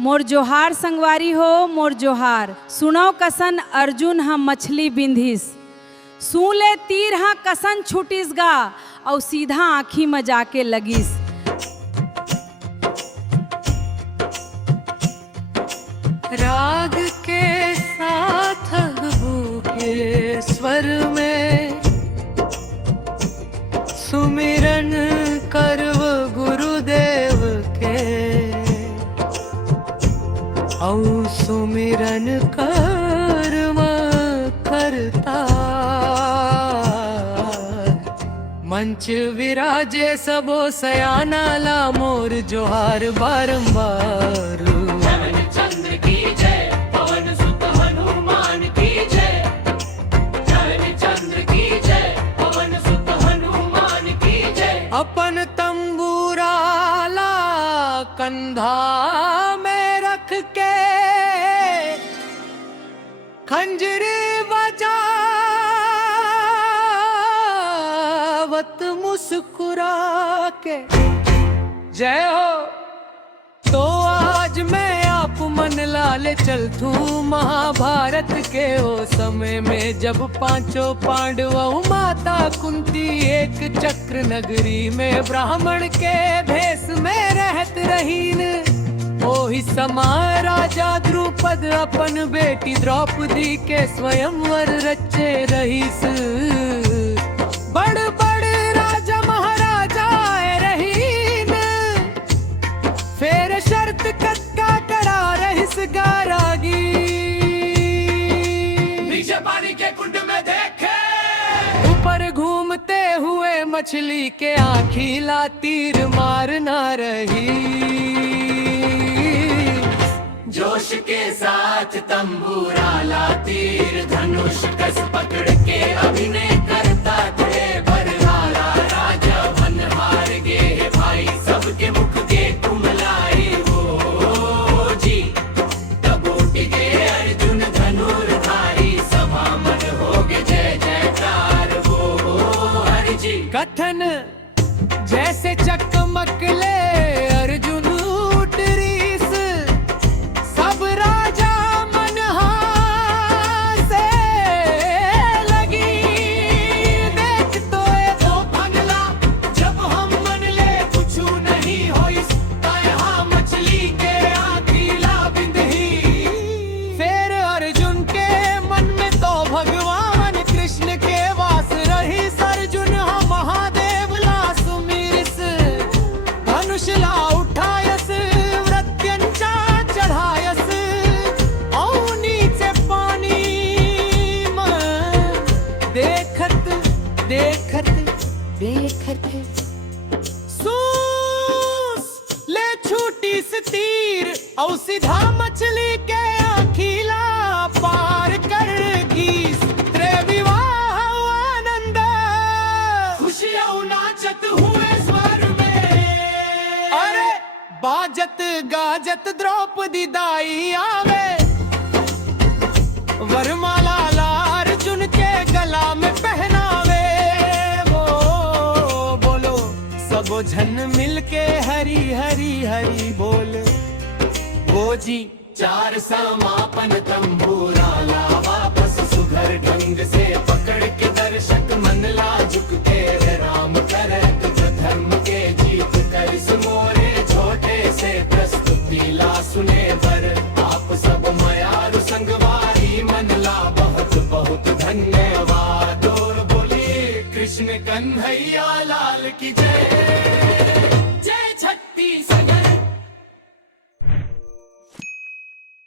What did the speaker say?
मोर जोहार संगवारी हो मोर जोहार। सुनो कसन अर्जुन हम मछली बिंधिस, सू ले तीर हाँ कसन छुटिस गा, और सीधा आँखी में जाके लगिस। राग के साथ के स्वर में सुमिरन करव गुरुदेव के, औ सुमिरन कर्म करता मंच विराजे सबो सयाना ला मोर जोहार बारंबार। अपन तंबूराला कंधा में रख के खंजरी बजावत मुस्कुरा के जय हो। तो आज मैं आप मन लाले चल थू महाभारत के ओ समय में, जब पांचों पांडवों माता कुंती एक चक्र नगरी में ब्राह्मण के भेष में रहत रहीन। ओही समय राजा द्रुपद अपन बेटी द्रौपदी के स्वयंवर रचे रहीस। बड़ बड़ राजा महाराजा रहीन, फेर शर्त कक्का करा रहिस गारागी। नीचे पानी के कुंड में देखे ऊपर घूमते हुए मछली के आँखीला तीर मारना रही। जोश के साथ तंबूराला तीर धनुष कस पकड़ के अभिनय करता थे बरनाला। राजा वन हार गए भाई सबके मुख के कुमलाए वो जी। तब उठ गए अर्जुन धनुर्धारी, सभा मन हो गए जय जयकार वो हरि जी। कथन जैसे चकमक ले अर्जुन उतरीस, सब राजा मन हासे लगी। देख तो ये तो बंगला जब हम मन ले कुछू नहीं होइस, यहाँ मछली के आँखीला बिंदही। फिर अर्जुन के मन में तो भगवान कृष्ण के वास रही। अर्जुन हाँ महादेव ला सुमिरिस, धनुष ला उठायस वृत्यंचा चढ़ायस। औ नीचे पानी में देखत देखत देखत सूस ले छूटी स तीर, औ सीधा मछली के आँखीला पार कर गीस। त्रिविवाह आनंद खुशियाँ नाचत हुए स्वर में, अरे बाजत गाजत द्रौपदी दाई आवे। वरमाला अर्जुन के गला में पहनावे वो बोलो। सबो झन मिल के हरी हरी हरी बोल वो जी। चार समापन तंबूराला वापस सुघर ढंग से पकड़ के दर्शक मन ला झुकते राम करत धर्म के जीत कर मोरे छोटे से प्रस्तुति ला सुने बर। आप सब मयारु संगवारी मन ला बहुत बहुत धन्यवाद। और बोली कृष्ण कन्हैया लाल की जय।